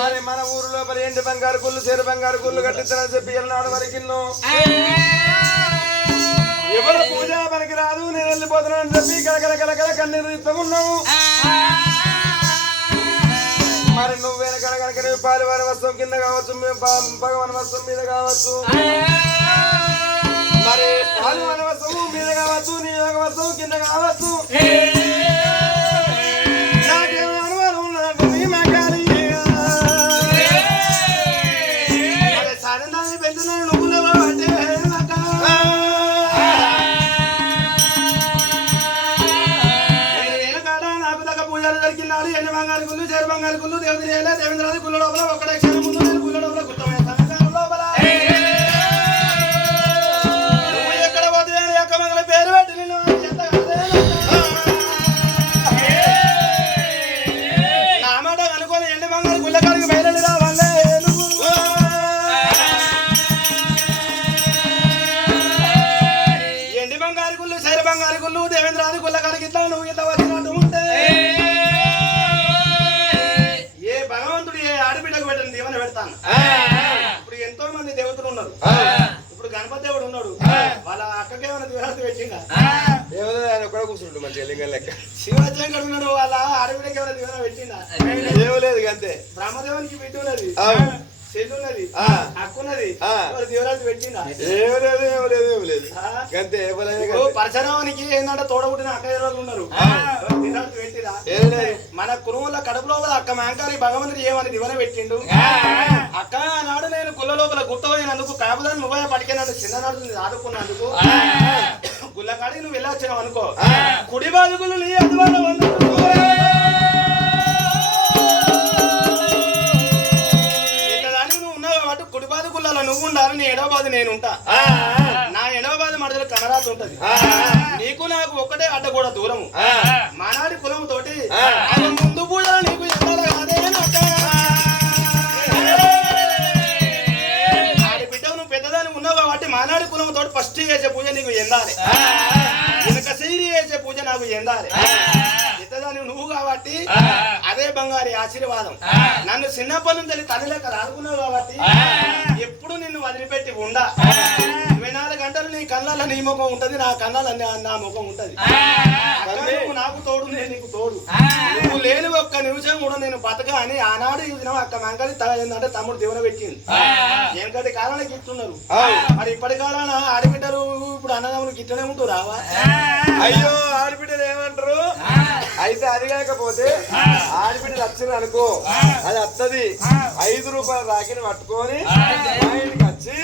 మరి మన ఊరు లోపల ఎండి బంగారు గుళ్ళు చేరు బంగారు గుళ్ళు కట్టించాలని చెప్పి నాడు వరకు ఎవరు పూజ పనికి రాదు నేను వెళ్ళిపోతున్నాను అని చెప్పి కలకల కలకల కన్నీరు ఇస్తున్నావు. మరి నువ్వేన కనుక పాలివారి వస్త్రం కింద కావచ్చు, భగవాన్ వస్త్రం మీద కావచ్చు, మరి పాలివారి వస్త్రము మీద కావచ్చు, నీ యొక్క వస్త్రం కింద కావచ్చు. నాకేమో అనుమానం ఉన్నదంటే నీ మగాలి సాధనాన్ని పెంచున్నాను నువ్వు అంటే నాకు దగ్గర పూజలు దొరికినాడు. ఎన్ని బంగారు గుళ్ళు చేరు బంగారు గుళ్ళు దేవేంద్రాది గుళ్ళ లోపల ఒక్కడే క్షణం ముందు నేను గుళ్ళ లోపల గుర్తమైన లోపల నువ్వు ఎక్కడ పోతే యొక్క మంగళ పేరు పెట్టి నేను నా మాట అనుకోని ఎండి బంగారు గుళ్ళ కాడికి బయలుదేరి రావాలే. ఎండి బంగారు గుళ్ళు చేరు బంగారు గుళ్ళు దేవేంద్రాది గుళ్ళ కాడికి ఇట్లా నువ్వు ఇట్లా వచ్చినట్టు ఉంటే ఏ భగవంతుడు ఏ ఆడబిడ్డకు పెట్టని దీవెన పెడతాను. ఇప్పుడు ఎంతో మంది దేవతలు ఉన్నారు. ఇప్పుడు గణపతి దేవుడు ఉన్నాడు, వాళ్ళ అక్కకేమైనా దీవెన పెట్టిందా? ఆయన కూడా కూర్చుంటు మంచిగా లింగం లెక్క. శివచంకడు ఉన్నాడు, వాళ్ళ ఆడబిడ్డకి ఏమైనా దీవెన పెట్టిందా? లేదు అంతే. బ్రహ్మదేవునికి బిడ్డ ఉన్నది, చెల్లి ఉన్నది, అక్కున్నది, దీవెనాలు పెట్టిందా? లేదు అంతే. పరశురామునికి ఏంటంటే తోడబుట్టిన అక్క ఎవరు ఉన్నారు, దీవెనాలు పెట్టిరా? మన కురువుల కడుపులో అక్క మేంకారి భగవంతుడు ఏమని దివన పెట్టిండు. అక్క నాడు నేను గుళ్ళ లోపల గుర్తపోయినందుకు కాపుదాన్ని నువ్వే పడికినాడు చిన్ననాడు ఆదుకున్నందుకు గుళ్ళకాడికి నువ్వు వెళ్ళొచ్చావు అనుకో, కుడి బాదుకులు నీ అద్వాల ఇట్లదానికి నువ్వు ఉన్నావు కాబట్టి కుడి బాదుకులలో నువ్వు ఉండాలి, నీ ఎడవ బాధ నేను ఉంటా. నా ఎడవ బాధ మడదలు కనరాదు ఉంటది. నీకు నాకు ఒక్కటే అడ్డ కూడా దూరము. మానాడి కులము తోటి ముందు పూజలు నీకు ఎందాలి కాదే ఆడి బిడ్డకు నువ్వు పెద్దదాన్ని ఉన్నావు కాబట్టి మానాడి కులము తోటి ఫస్ట్ చేసే పూజ నీకు ఎందాలి, వెనక శైలి చేసే పూజ నాకు ఎందాలి. పెద్దదాన్ని నువ్వు కాబట్టి అదే బంగారి ఆశీర్వాదం. నన్ను చిన్నప్పటి నుంచి తల్లి లెక్క రాదుకున్నావు కాబట్టి ఎప్పుడు నిన్ను వదిలిపెట్టి ఉండా. 24 గంటలు నీ కళ్ళల్లో నీ ముఖం ఉంటది, నా కళ్ళల్లో నా ముఖం ఉంటది. నువ్వు నాకు తోడు, నేను నీకు తోడు. నువ్వు లేని ఒక్క నిమిషం కూడా నేను బతక అని ఆనాడు ఈ దినం అక్క మంగళి ఏంటంటే తమ్ముడు దేవున పెట్టింది. ఏంటంటే కాలానికి ఇస్తున్నారు, మరి ఇప్పటి కాలాన ఆడబిడ్డలు ఇప్పుడు అన్నదమ్ములు గిట్టనే ఉంటూ రావా? అయ్యో ఆడబిడ్డలు ఏమంటారు? అయితే అది కాకపోతే ఆడబిడ్డలు వచ్చింది అనుకో, అది వస్తుంది 5 రూపాయల రాకిని పట్టుకొని మా ఇంటికి వచ్చి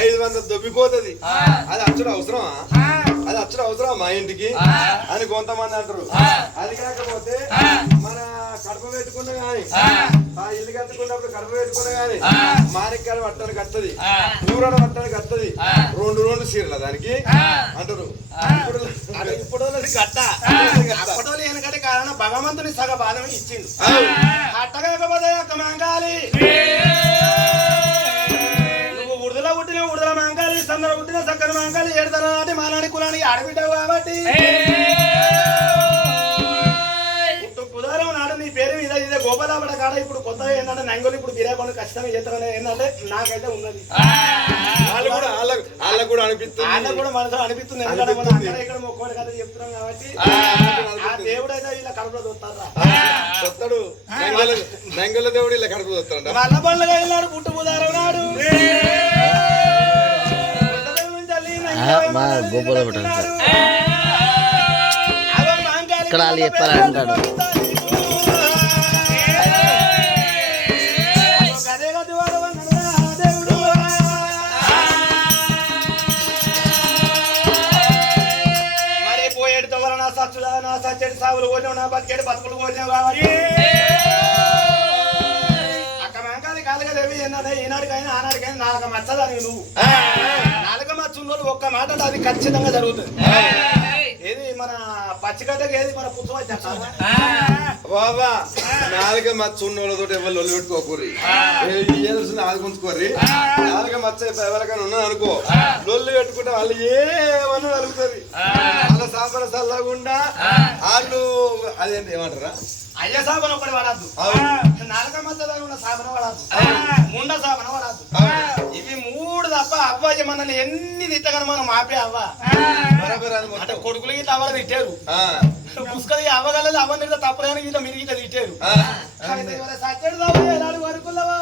500 దొబ్బిపోతుంది. అది అచ్చుడు అవసరమా? అది అచ్చుడు అవసరమా మా ఇంటికి అని కొంతమంది అంటారు. అది కాకపోతే మన కడప పెట్టుకున్నా గాని, ఆ ఇల్లు కట్టుకున్నప్పుడు కడప పెట్టుకున్నా గాని మానిక్కాయలు పట్టడానికి వస్తుంది, కూరడ పట్టడానికి వస్తుంది, 2 చీరల దానికి అంటారు. ఇప్పుడు గట్ట అప్పటో లేనికంటే కారణం భగవంతుని సగ బాధం ఇచ్చిండు. అట్టగాకపోతే అక్క మంగాలి నువ్వు ఉడుదల పుట్టిన ఉడుదల మంగాలి, సందర పుట్టిన సక్కర మంగాలి, ఏడుదల నాటి మానాడి కులానికి ఆడబిడ్డవు కాబట్టి కాడ ఇప్పుడు కొత్తగా ఏంటంటే నంగోలు ఇప్పుడు గిరాకొని ఖచ్చితంగా చేస్తామని ఏంటంటే నాకైతే ఉన్నది. వాళ్ళకు కూడా అనిపిస్తుంది, వాళ్ళకు కూడా మనసు అనిపిస్తుంది. ఎందుకంటే మనం అక్కడ ఇక్కడ మొక్కడు కదా చెప్తున్నాం కాబట్టి ఆ దేవుడు అయితే ఇలా కడుపులో చూస్తారా వస్తాడు. నంగల దేవుడు ఇలా కడుపులో వస్తాడు. మల్ల పండుగ వెళ్ళాడు పుట్టు బుధారం నాడు ఇక్కడ వాళ్ళు చెప్పాలంటాడు. మరి పోయేడుతో వల్ల నా సచ్చుడా నా సచ్చేటి సాగులు కోరినావు, నా బతికేడు బతుకులు కోరినావు కాబట్టి అక్క మేకాలి కాలుగా దేవి ఏంటంటే ఈనాడికైనా ఆనాడికైనా నాలుక మచ్చదాని నువ్వు నాలుక మచ్చున్నోళ్ళు ఒక్క మాటలో అది ఖచ్చితంగా జరుగుతుంది. ఏది మన పచ్చిగడ్డకి ఏది మన పుచ్చమచ్చ బాబా నాలుక మచ్చ ఉన్నోళ్ళతో ఎవరు లొల్లి పెట్టుకోకూరి, ఆదుకుంచుకోర్రి. నాలుక మచ్చ ఎవరికైనా ఉన్నది అనుకో లొల్లి పెట్టుకుంటే వాళ్ళు ఏమన్నా జరుగుతుంది. వాళ్ళ సాంబర సల్లగుండా వాళ్ళు అదేంటి ఏమంటారా అయ్య సాబన ఒకటి వాడద్దు, నాలుక మధ్య ఉన్న సాబన వాడద్దు, ముండ సాబన వాడద్దు. ఇవి మూడు తప్ప అవ్వ మనల్ని ఎన్ని తిట్టగానే మనం మాపే అవ్వ అంటే కొడుకులు గిట్ల అవ్వలు తిట్టారు, పుష్కరి అవ్వగలదు అవ్వ తింటే తప్పదని గిట్ల మీరు గిట్ల తిట్టారు. సచ్చడి వరకుల్లవా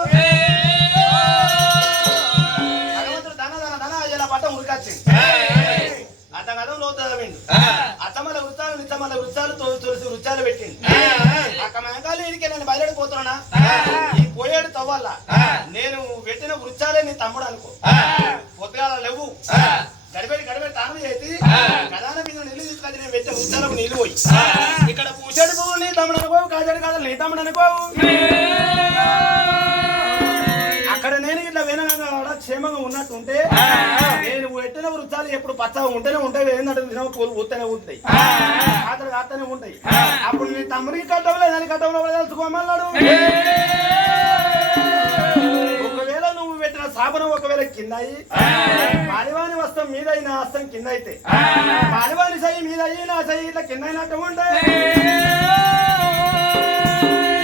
భగవంతుడు ధన ధన ధన ఇలా పట్ట ఉరికొచ్చింది. అతగడం లోతవిండు అత్తమల వృత్తాలు నిత్తమల వృత్తాలు తులసి వృత్తాలు పెట్టింది. అక్క మేకాలు ఇడికే నేను బయలుడిపోతున్నా, ఈ పోయేడు తవ్వాల నేను పెట్టిన వృత్తాలే నీ తమ్ముడు అనుకో. పొద్దుగాల లేవు గడిపెడి తాను చేసి గదాన మీద నీళ్ళు తీసుకొచ్చి నేను పెట్టే వృత్తాలకు నీళ్ళు పోయి ఇక్కడ పూసేడు పువ్వు నీ తమ్ముడు అనుకోవు, కాజాడు కాదు నీ తమ్ముడు అనుకోవు. అక్కడ నేను ఇట్లా వినగా క్షేమంగా ఉన్నట్టుంటే నేను పెట్టిన వృత్తాలు ఎప్పుడు పచ్చగా ఉంటేనే ఉంటాయి, ఏంటంటే ఊతనే ఉంటాయి, కాతలు కాస్తనే ఉంటాయి. అప్పుడు నీ తమ్ముడికి కట్టవలే దాని కట్టవలో తెలుసుకోమన్నాడు. ఒకవేళ నువ్వు పెట్టిన సాబనం ఒకవేళ కింద అయ్యి పాలివాని వస్త్రం మీద అయిన హస్తం కింద అయితే పాలివాని సై మీద అయ్యి నా సై ఇట్లా కింద అయినట్టు ఉంటాయి.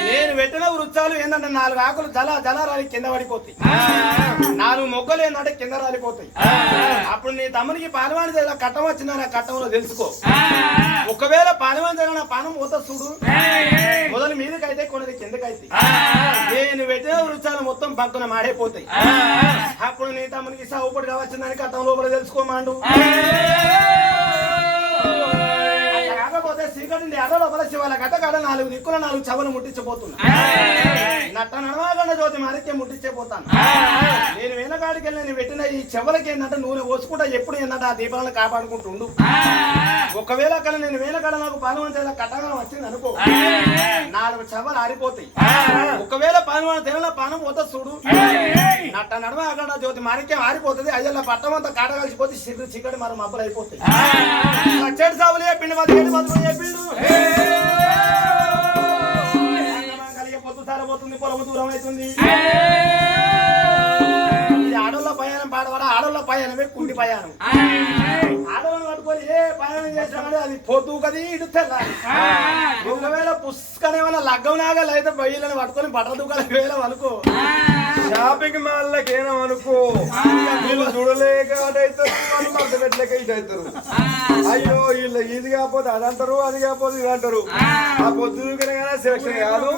నేను పెట్టిన వృత్తాలు ఏంటంటే 4 ఆకులు జల రాలి కింద పడిపోతాయి, 4 మొగ్గలు ఏంటంటే కింద రాలిపోతాయి. అప్పుడు నీ తమ్మునికి పాలవాణి దగ్గర కట్టం వచ్చిందని ఆ కట్టంలో తెలుసుకో. ఒకవేళ పాలవాణి దగ్గర నా పానం పోతా చూడు, మొదలు మీదకైతే కొన్నది కిందకైతే నేను పెట్టిన వృత్తాలు మొత్తం పక్కన మాడైపోతాయి. అప్పుడు నీ తమ్మునికి సౌపడిగా వచ్చిందని కట్టం లోపల తెలుసుకోమాండు. కాకపోతే శ్రీకటి అడ లోపల శివాల గట్ట కాడ 4 దిక్కుల 4 చవలు ముట్టించబోతున్నా, నట్ట నడవాగండ జ్యోతి మారికే ముట్టించబోతాను. నేను వెనకాడికి వెళ్ళి నేను పెట్టిన ఈ చెవులకి ఏంటంటే నూనె పోసుకుంటా ఎప్పుడు ఏంటంటే ఆ దీపాలను కాపాడుకుంటుండు. ఒకవేళ అక్కడ నేను వేలకాడ నాకు పాలవంత కట్టగా వచ్చింది అనుకో 4 చెవలు ఆరిపోతాయి. ఒకవేళ పాలవాన తెల్ల పానం పోతా చూడు, నట్ట నడవాగండ జ్యోతి మారికే ఆరిపోతుంది. అయ్యా పట్టమంతా కాట కలిసిపోతే చీకటి మనం మబ్బులు అయిపోతాయి. చెడు సాగులు చెప్పిండు, చెప్పిండు కలిగే పొత్తు సారబోతుంది, పొలము దూరం అవుతుంది. ఆడోళ్ళ పయానం పాడవాడ ఆడోళ్ళ పయానమే కుంటి పయానం. ఆడవాళ్ళని పట్టుకొని ఏ పయానం చేసినా అది పొద్దు కది ఇటు తెల్లాలి. ఒకవేళ పుష్కనేమన్నా లగ్గం నాగలు అయితే బయలుని పట్టుకొని బట్టల దుకాణాలకు వెళ్ళాం అనుకో, షాపింగ్ మాల్లకేనా అనుకో వీళ్ళు చూడలేక అటైతారు, వాళ్ళు మధ్య పెట్టలేక ఇటు అవుతారు. అయ్యో వీళ్ళు ఇది కాకపోతే అది అంటారు, అది కాకపోతే ఇది అంటారు. ఆ పొద్దు సెలక్షన్ కాదు.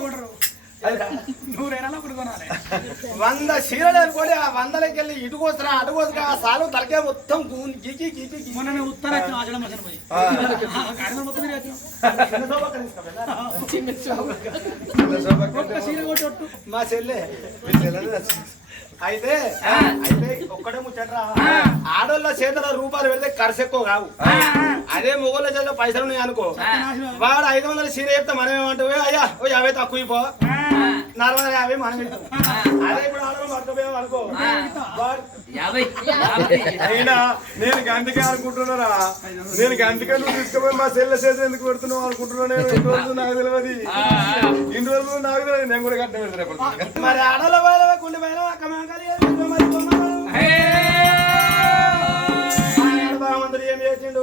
100 చీరలు అనుకోండి, ఆ 100లకి వెళ్ళి ఇటుకొస్తా అటుకొస్తా ఆ సాలు తలకే మొత్తం గీకి గీకి మా చెల్లె అయితే ఒక్కడే ముచ్చట్రా. ఆడోళ్ళ చేతుల రూపాయలు పెడితే ఖర్చు ఎక్కువ కావు, అదే మొగోళ్ళ చేతిలో పైసలు ఉన్నాయి అనుకో, వాడు 500 చీర చెప్తే మనం ఏమంటావు, అయ్యా 50 తక్కువ ఇపో 450 మనం ఇస్తాం. అదే ఇప్పుడు ఆడవాళ్ళు పట్టుకోపోయాం అనుకో, అయినా నేను గంటకే అనుకుంటున్నారా, నేను గంటకే నువ్వు తీసుకుపోయి మా చెల్లె చేతి ఎందుకు పెడుతున్నావు అనుకుంటున్నా. నేను ఇన్ని రోజులు నాకు తెలియదు, ఇన్ని రోజులు నాకు తెలియదు, నేను కూడా కట్ట పెడతాను. మరి ఆడోళ్ళ కుండి పైన భగవంతుడు ఏం చేసిండు,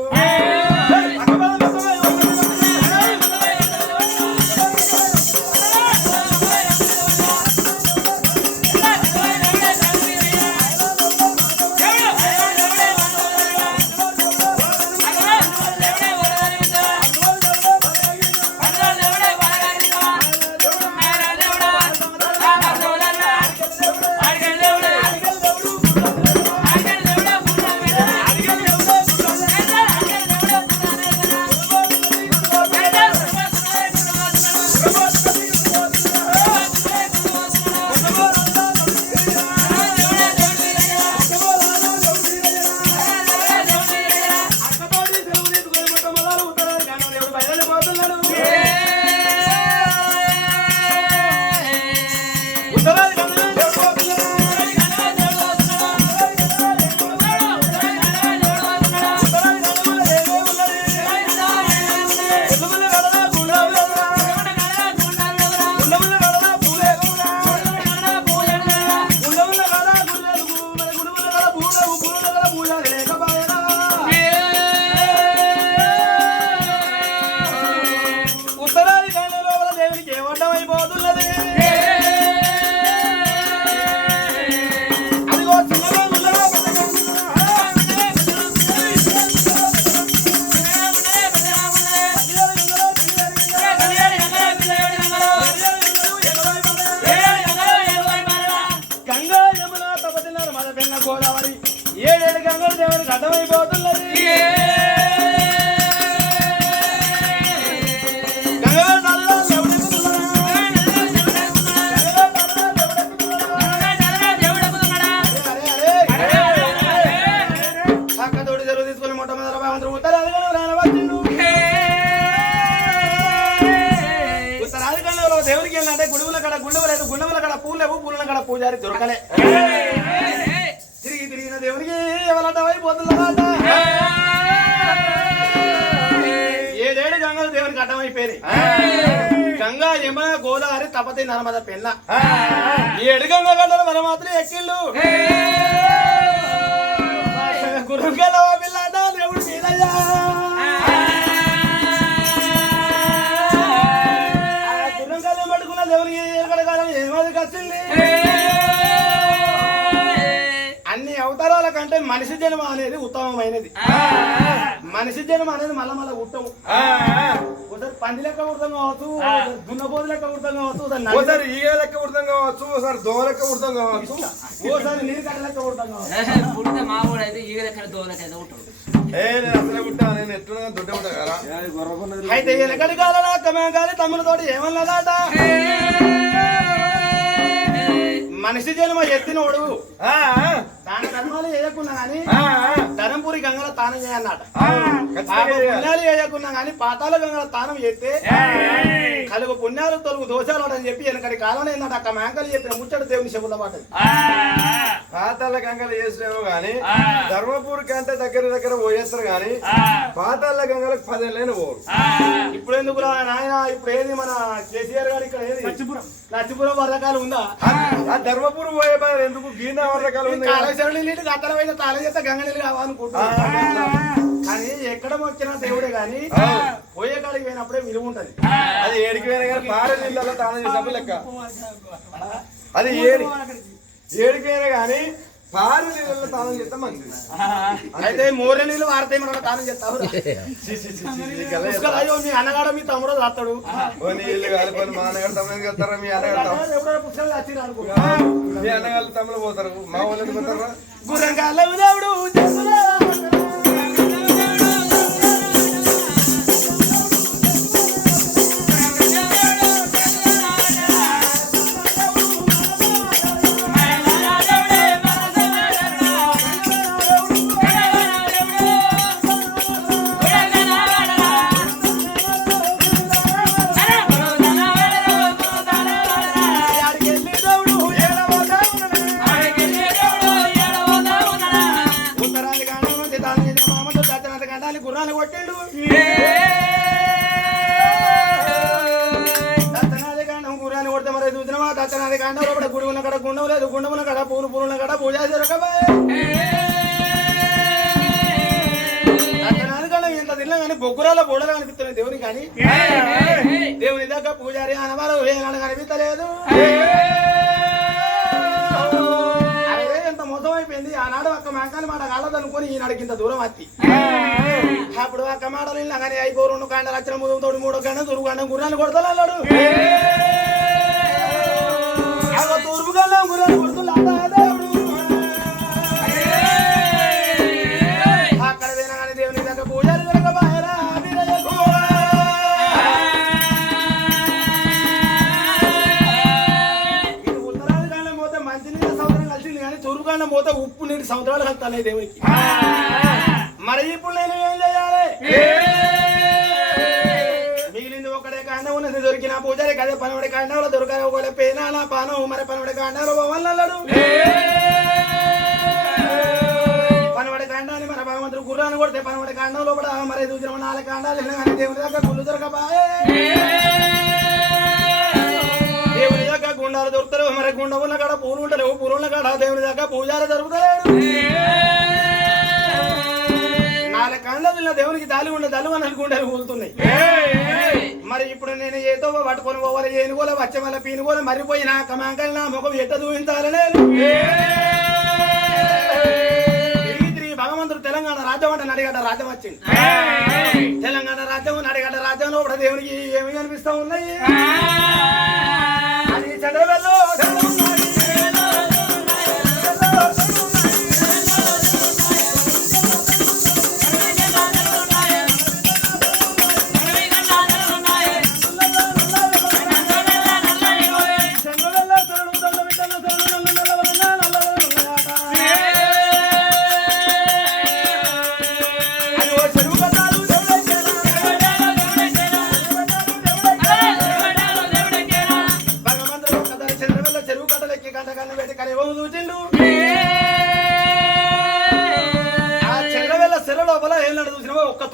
అంటే గుడుగుల కాడ గుండె లేదు, గుండెల కాడ పూలు లేవు, పూల కాడ పూజారి దొరకలే. తిరిగి తిరిగిన దేవునికి ఎవరంట అయిపోతుందన్నమాట. 7 గంగలు దేవునికి అడ్డమైపోయింది. గంగా, యమున, గోదావరి, తపతి, నర్మద, పెన్న 7 గంగ గంటలు మన మాత్రం ఎక్కిళ్ళు. గురుగల పిల్లాట దేవుడు మీదయ్యా. గుర్రంకాలం పట్టుకున్న దేవునికి ఎక్కడ కాలం ఏమది వచ్చింది. అన్ని అవతారాల కంటే మనిషి జన్మ అనేది ఉత్తమమైనది. మనిషి జన్మ అనేది మళ్ళా మళ్ళా ఉత్తమం. ఒకసారి పంది లెక్క ఉడతాం కావచ్చు, దున్నపోతు లెక్క ఉడతాం కావచ్చు, ఓసారి ఈగ లెక్క ఉడతాం కావచ్చు, ఓసారి దోమ లెక్క ఉడతాం కావచ్చు, ఓసారి నీరు కట్ట లెక్క ఉడతాం కావచ్చు. మా కూడా అయితే ఈగ లెక్క దోలకైతే ఉంటాడు. నేను అసలే ఉంటా, నేను ఎట్లా దొడ్డ ఉంటా కదా. అయితే వెనకటి కాలంలో కమేకాలి తమ్ముడితోటి ఏమన్నదాట, మనిషి జన్మ ఎత్తినోడు దాని ధర్మాలు చేయకున్నా గాని ధరంపూరి గంగల తానం చేయన్నాట. పుణ్యాలు చేయకున్నా గాని పాతాల గంగల తానం చేస్తే కలుగు పుణ్యాలు తొలుగు దోషాలు అని చెప్పి వెనకటి కాలంలో ఏంటంటే అక్క మేకలు చెప్పిన ముచ్చట దేవుని చెబుతా పడ్డది. పాతాల గంగలు చేసినామో గాని ధర్మపూర్ కంటే దగ్గర పోయేస్తారు గాని పాతాల గంగలకు 10 ఏళ్ళైనా పోరు. ఇప్పుడు ఎందుకు నాయన, ఇప్పుడు ఏది మన కేసీఆర్ గారు ఇక్కడ ఏది నచ్చిపురం వర్రకాలు ఉందా? ఆ ధర్మపూర్ పోయే బాధ ఎందుకు? గీనా వర్రకాలు ఉంది. కాళేశ్వరం నీళ్ళు గతలమైన తాళ చేస్తే గంగ నీళ్ళు కావాలనుకుంటున్నా. కానీ ఎక్కడ మొక్కినా దేవుడే గాని పోయే కాడికి పోయినప్పుడే విలువ ఉంటది. అది ఏడికి పోయినా కానీ పారే నీళ్ళలో తానం చేసినప్పుడు లెక్క. అది ఏడికి పోయినా కానీ పారే నీళ్ళలో తానం చేస్తే మంచిది. అయితే మోరే నీళ్ళు వాడితే మనం తానం చేస్తావు. అయ్యో మీ అన్నగాడ మీ తమ్ముడు రాస్తాడు. నీళ్ళు కాలిపోయి మా అన్నగారు తమ్ముడు వెళ్తారా? మీ అన్నగారు పుస్తకాలు వచ్చిన అనుకో, మీ అన్నగారు తమ్ముడు పోతారు, మా వాళ్ళు పోతారా? గుర్రంగాల దేవుడు గుర్రాలు కొట్టాడు. దత్తనాది కాండం గుర్రాన్ని కొడితే మరి చూసినవా? దత్తనాది కాండం లోపల గుడి ఉన్న కడ గుండం లేదు, గుండం ఉన్న కడ పూలు కడ పూజ జరగబాయ్. దత్తనాది కాండం ఎంత తిన్నా కానీ బొగ్గురాల బోడలు కనిపిస్తున్నాయి దేవుని. కానీ దేవుని దగ్గర పూజారి అనవారు వేయాలని కనిపించలేదు. ఎంత మొత్తం అయిపోయింది. ఆనాడు ఒక్క మేకాలి మాట కాలదనుకొని ఈనాడికి ఇంత దూరం అత్తి. అప్పుడు ఒక్క మాటలు ఇల్లా కానీ 5 కాండలు వచ్చిన 3 కాండం తూర్పు కాండం గుర్రాన్ని కొడతాను అన్నాడు. తూర్పు కాండం గుర్రాన్ని కొడుతున్నా దేవుడు. అక్కడ పోయినా కానీ దేవుని దగ్గర పూజలు జరగబాయరా. ఉత్తరాది కాండం పోతే మంచినీళ్ళ సంవత్సరం కలిసింది కానీ తూర్పు కాండం పోతే ఉప్పు నీటి సంవత్సరాలు కలుగుతాయి దేవునికి. మరి ఇప్పుడు నేను ఏం చేయాలి? మిగిలింది ఒకటే కాండం ఉన్నది. దొరికిన పూజారి కదే పనవడి కాండంలో దొరకని ఒకవేళ పేనా నా పానం మరి పనవడి కాండంలో పోవాలన్నాడు. పనవడి కాండాన్ని మన భగవంతుడు గుర్రాన్ని కొడితే పనవడి కాండం లోపల మరి దూరం 4 కాండాలు కానీ దేవుని దగ్గర గుళ్ళు దొరకబాయే. దేవుని దగ్గర గుండాలు దొరుకుతారు. మరి గుండం ఉన్న కాడ పూలు ఉంటారు, పూలు ఉన్న కాడ దేవుని దగ్గర పూజారి దొరుకుతాడు. 4 కాండాలు దేవునికి దాలి ఉండే దలు అని అనుకుంటారు కూలుతున్నాయి. మరి ఇప్పుడు నేను ఏదో పట్టుకొని పోవాలి, ఏనుగోల వచ్చే వల్ల పీనుగోల మరిపోయి నా కమాంకల్ నా ముఖం ఎట్ట దూయించాలి. నేను తిరిగి భగవంతుడు తెలంగాణ రాజ్యం అంటే నడిగడ్డ రాజ్యం వచ్చింది. తెలంగాణ రాజ్యం నడిగడ్డ రాజ్యంలో కూడా దేవునికి ఏమి కనిపిస్తా ఉన్నాయి? అది చంద్రవెల్లో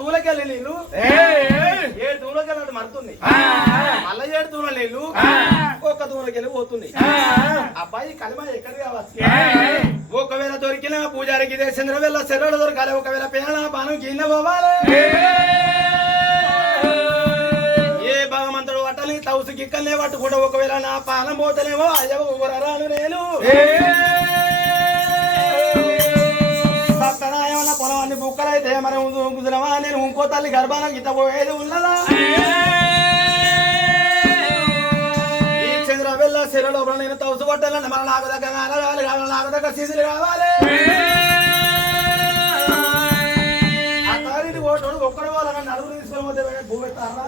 తూలకెళ్ళి నీళ్ళు 7 తూలకెళ్ళి మరుతున్నాయి మళ్ళా 7 తూల నీళ్ళు ఒక్క తూలకెళ్ళి పోతున్నాయి అబ్బాయి కలిమ ఎక్కడ కావచ్చు ఒకవేళ దొరికిన పూజారికి ఇదే చంద్రవేళ శరీరాలు దొరకాలి ఒకవేళ పేన బాణం గిన్నె పోవాలి ఏ భగవంతుడు వట్టని తౌసు గిక్కలనే పట్టుకుంటా ఒకవేళ నా పానం పోతలేమో అయ్యో ఊరరాను నేను సత్తనాయమన్న పొలవాన్ని బుక్కలైతే మనం గుజరమా నేను ఇంకో తల్లి గర్భాన గిట్ట పోయేది ఉన్నదా ఈ చంద్రవేళ శరీరంలో నేను తౌసు పట్టాలంటే మన నాకు దగ్గర కావాలి నాకు దగ్గర సీజులు కావాలి ఒక్కడి వాళ్ళ నలుగురు తీసుకొని పోతే భూ పెట్టారా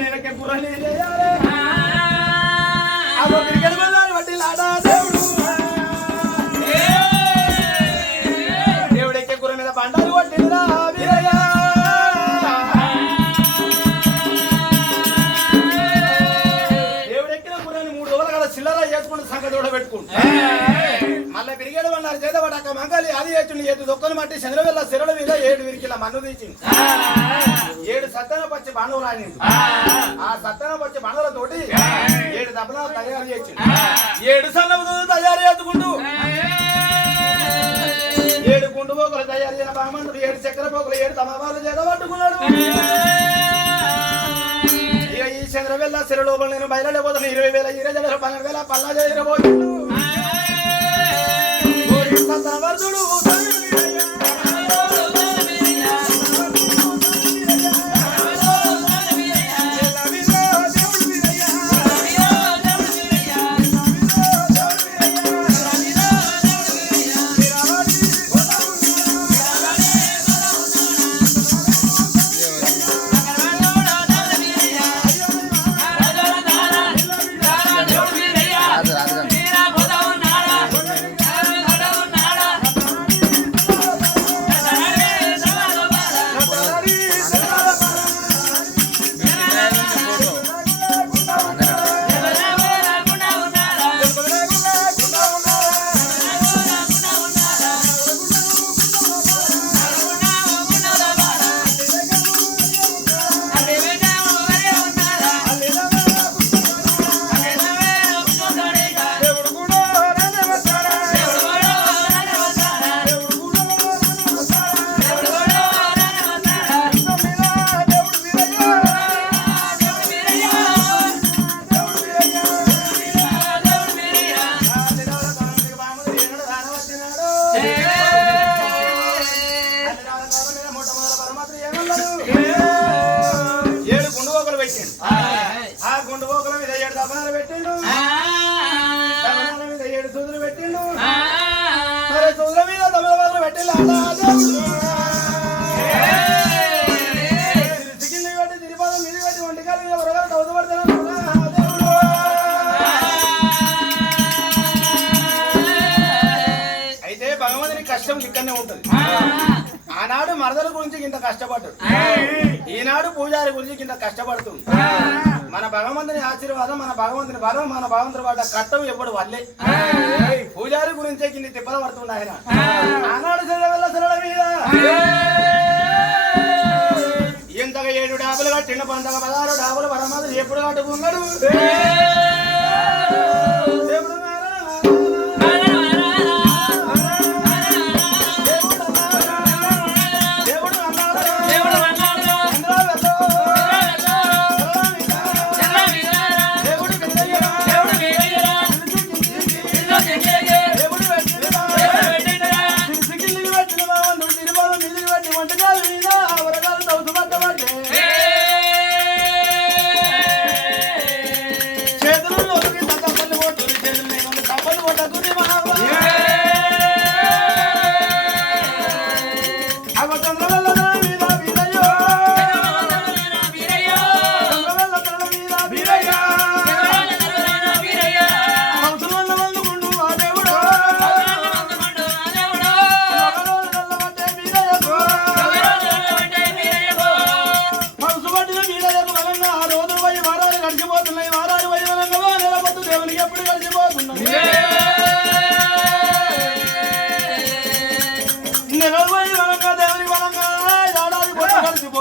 నేనకే గుర్రాలు క్రికెట్ బట్టి లాడా దేవుడు దేవుడెక్కే గుర్ర మీద బండాలు కొట్టిందిరా వీరయ్య దేవుడెక్కిన గుర్రాన్ని 3 రోజులు కదా చిల్లర చేసుకుంటే సంగతి కూడా పెట్టుకుంటా మళ్ళీ బిరిగేడు అన్నారు చేతబడి అక్క మంగళి అది చేస్తుండే 7 దొక్కలు మట్టి చంద్రవేళ శిరల మీద 7 విరికిల మన్ను తీసింది 7 సత్తన పచ్చి బాణువులు రానింది ఆ సత్తన పచ్చి బాణువులతోటి 7 దెబ్బలు తయారు చేసింది 7 సన్నలు తయారు చేసుకుంటూ 7 గుండు పోకలు తయారు చేసిన భగవంతుడు 7 చక్కెర పోకలు 7 తమవాళ్ళు చేత పట్టుకున్నాడు ఇక ఈ చంద్రవేళ శిరలోపల నేను బయలుదేరిపోతాను 20,000 20,000 12,000 పల్లా చేయబోతున్నాడు సత్తనవర్ధుడు ఆ గుండు పోకల మీద 7 దబాలు పెట్టిండు దబాల మీద 7 సూదులు పెట్టిండు మరి సూదుల మీద దబాలు పెట్టిండు సిగిల్ని పెట్టి తిరిపాదం మీద పెట్టి వంటకాలు మీద వరగాలు తవ్వుతూ పడతాను అయితే భగవంతుని కష్టం ఇక్కడనే ఉంటుంది ఆనాడు మరదల గురించి ఇంత కష్టపడ్డాడు ఈనాడు పూజారి గురించి ఇంత కష్టపడుతుంది మన భగవంతుని ఆశీర్వాదం మన భగవంతుని బలం మన భగవంతుని పడ్డ కట్టం ఎప్పుడు వల్లే పూజారి గురించే కింద తిప్పల పడుతుంది ఆయన ఆనాడు సరళ మీద ఇంతగా 7 డాబులు కట్టిండు 16 డాబులు పరమాత్మ ఎప్పుడు కట్టుకున్నాడు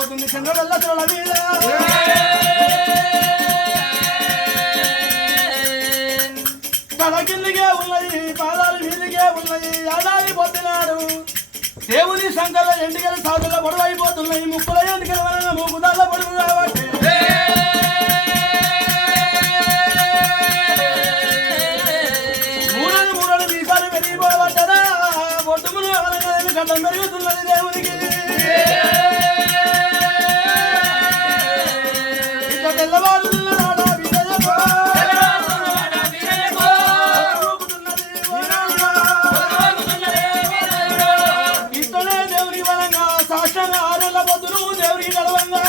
పోతుంది చంద్రవల్ల తోడ మీద తలకిందిగే ఉన్నది పాదాలు మీదిగే ఉన్నది యాదాది పొద్దునాడు దేవుని సంకల ఎండికల సాగుల పొడవైపోతున్నాయి ముక్కుల ఎండికల వలన మూకుదాల పొడుగు కాబట్టి మూడలు మీసాలు పెరిగిపోవట్టరా పొట్టుములు అనగానే గడ్డం పెరుగుతున్నది దేవునికి ఇక తెల్లవారుతున్నదాడా వీరయ్యకో ఇతనే దేవుని వలంగా సాక్షంగా ఆరేళ్ల పొద్దును దేవునికి గడవంగా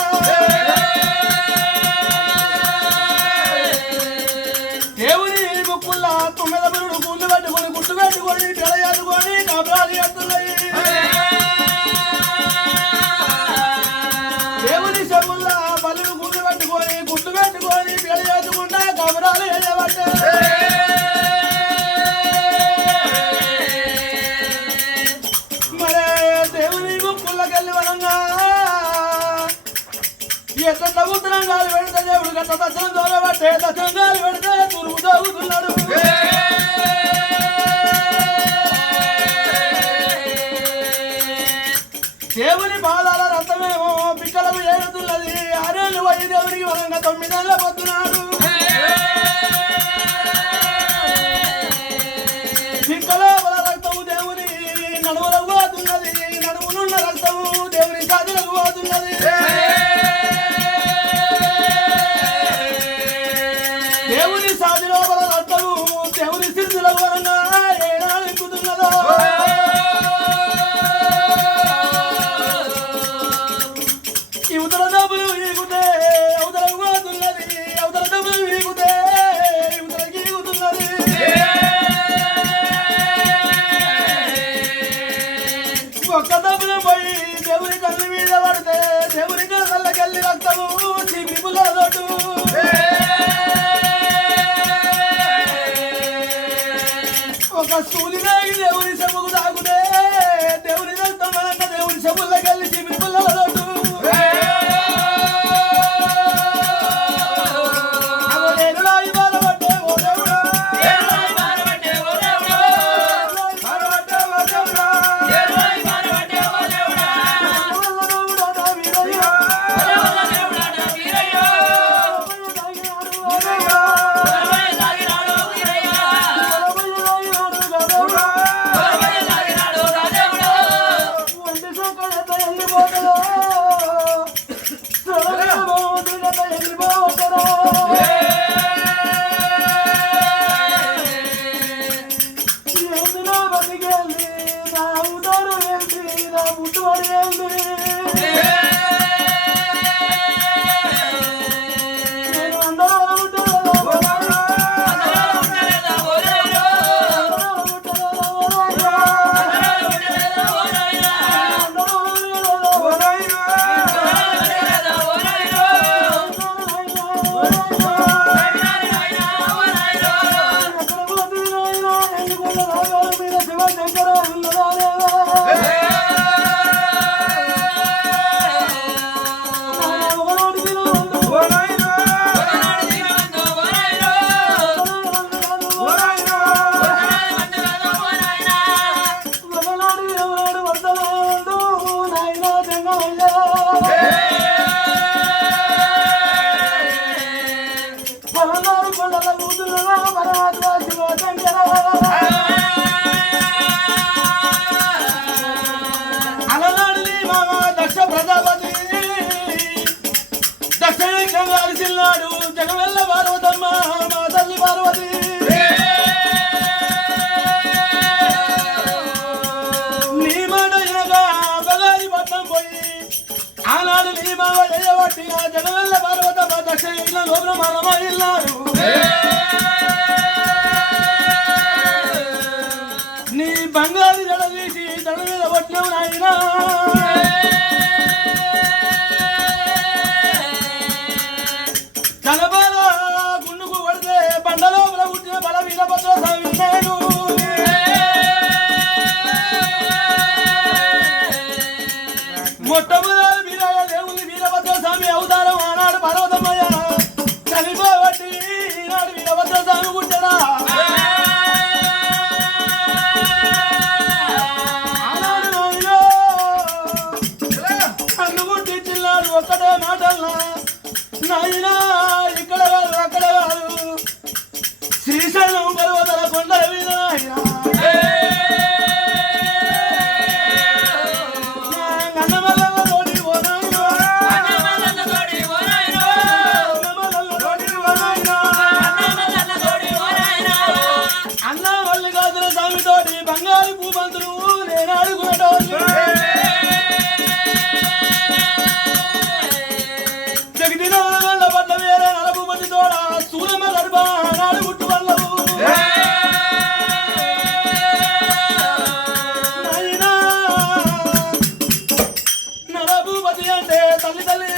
దేవుని ముక్కుల్లా తుమ్మెద పురుడు గుండు పెట్టుకొని గుట్టు పెట్టుకొని పిల్లయాదుకొని కాపురాలు చేస్తున్నాయి దేవుని చెవుల్లా బల్లులు గుండు పెట్టుకొని గుట్టు పెట్టుకొని పిల్లయాదుకుంటా కాపురాలు చేయబట్టే మరే దేవుని ముక్కుల్లకెళ్ళి వరంగా ఎట్లా ఉత్తరం గాలి పెడితే దేవుడు గట్ట దర్శనం దోరబట్టే దర్శనం గాలి పెడితే తూర్పు దోగుతున్నాడు దేవుని పాదాల రథమేమో పిక్కలకు ఏడుతున్నది ఆరేళ్ళు పోయి దేవునికి వరంగా 9 ఏళ్ళ పొద్దున్నాడు పిక్కలో బల రక్తము దేవుని నడుములకు పోతున్నది నడుమునున్న రక్తము దేవుని సాధులకు పోతున్నది దేవుని సాధిలో బల రక్తము దేవుని సిద్ధుల వలన ఏనాడు ఎక్కుతున్నదో యువతల డబ్బులు వీగుతే అవతలకు పోతున్నది అవతల డబ్బులు వీగుతే యువతలకి ఈగుతున్నది ఒక్క డబ్బులు పోయి దేవుని కళ్ళు మీద పడితే దేవుని కళ్ళకెళ్ళి రక్తము చీపిరి పుల్లదోటు ఒక సూర్యునాయి దేవుని చెప్పుకు తాగుతే దేవుని రక్తం అన్న దేవుని చెప్పులకెళ్ళి చీపిరి పుల్లదోటు చిన్నాడు జగమెల్ల పార్వతమ్మ మా తల్లి పార్వతి నీ మాట వినగా బగారి పట్నం పోయి ఆనాడు నీ మావ చేయబట్టి ఆ జగమెల్ల పార్వతమ్మ దక్షిణ ఇళ్ళ లోపల మనమ ఇల్లాడు నీ బంగారు జడ తీసి జడ మీద పట్టినవు నాయనా జనబాల గుండుకు పడితే బండలో పుట్టిన బల వీరభద్ర స్వామి నేను మొట్టమొదటి వీరయ్య దేవుని నాయనా ఇక్కడ కాదు అక్కడ కాదు శ్రీశైలం పర్వతాల కొండ మీద అన్న వాళ్ళు కాదుల స్వామితోటి బంగారు భూమంతులు నేను అడుగునేటోళ్ళు జగదిన వాళ్ళ పట్ల వేరే నలభూపతి తోడ సూరమ గర్భ నాడు గుట్టు వల్లవు నలభూపతి అంటే తల్లి తల్లి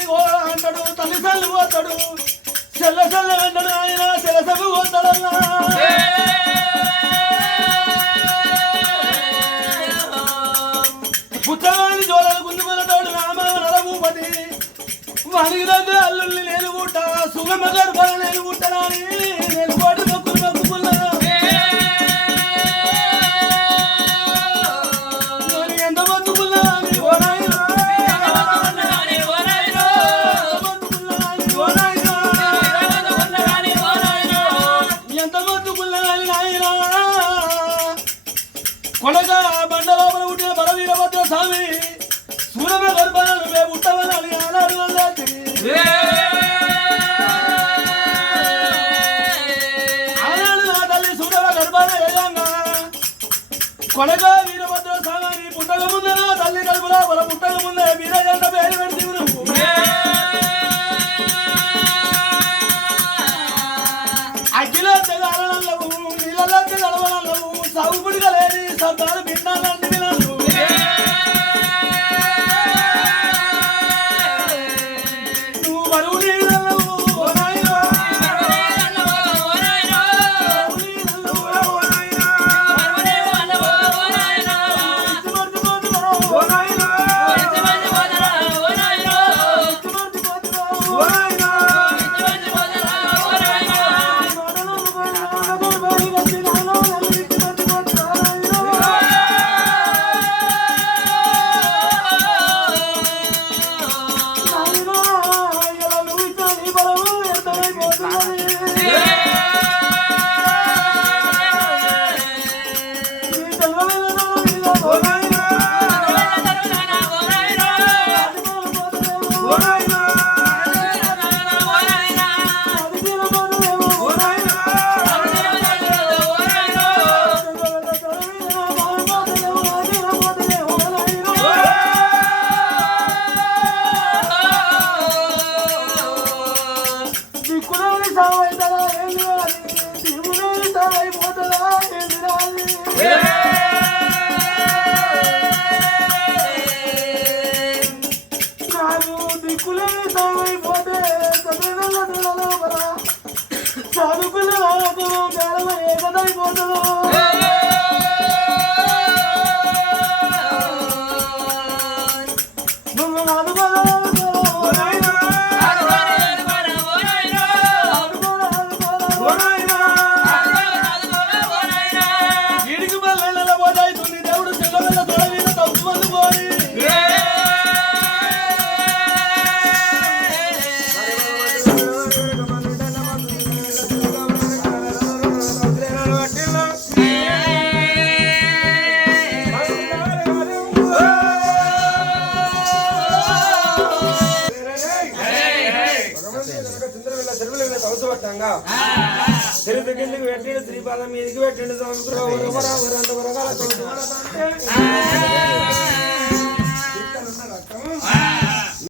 అంటాడు తల్లి తల్లి పోతాడు చెల్ల చెల్ల అంటాడు ఆయన చెలసగు పోతాడన్నా పుట్టగాని జోడలు గుంజుకున్నతోడు రామ నలభూపతి వాడికి దగ్గర అల్లుల్ని నేను పుట్ట సుగమ గర్భాలు నేను పుట్టనని నేను కోటి మొక్కులు మొక్కుకున్నా ఎంత మొక్కుకున్నా ఎంత మొక్కుకున్నా నాయన కొడక బండ లోపల పుట్టిన బలవీరభద్ర స్వామి సూరమ గర్భాలు నువ్వే పుట్టవని ఆనాడు ఆనాడు నా తల్లి సూరమ గర్భాల వేయంగా కొడక వీరభద్ర స్వామి పుట్టక ముందే నా తల్లి గర్భుల బల పుట్టక ముందే వీరయ్యంత పేరు పెడితే నువ్వు అఖిల తెగలవు నీళ్ళ తెగలవలవు సాగుపుడిగా లేని సర్దారు భిన్నాలంటే వినలు నువ్వు బరువు నీళ్ళవు తిరుపతి కిందకి పెట్టిండు శ్రీపాదం మీదకి పెట్టిండు సంవత్సరం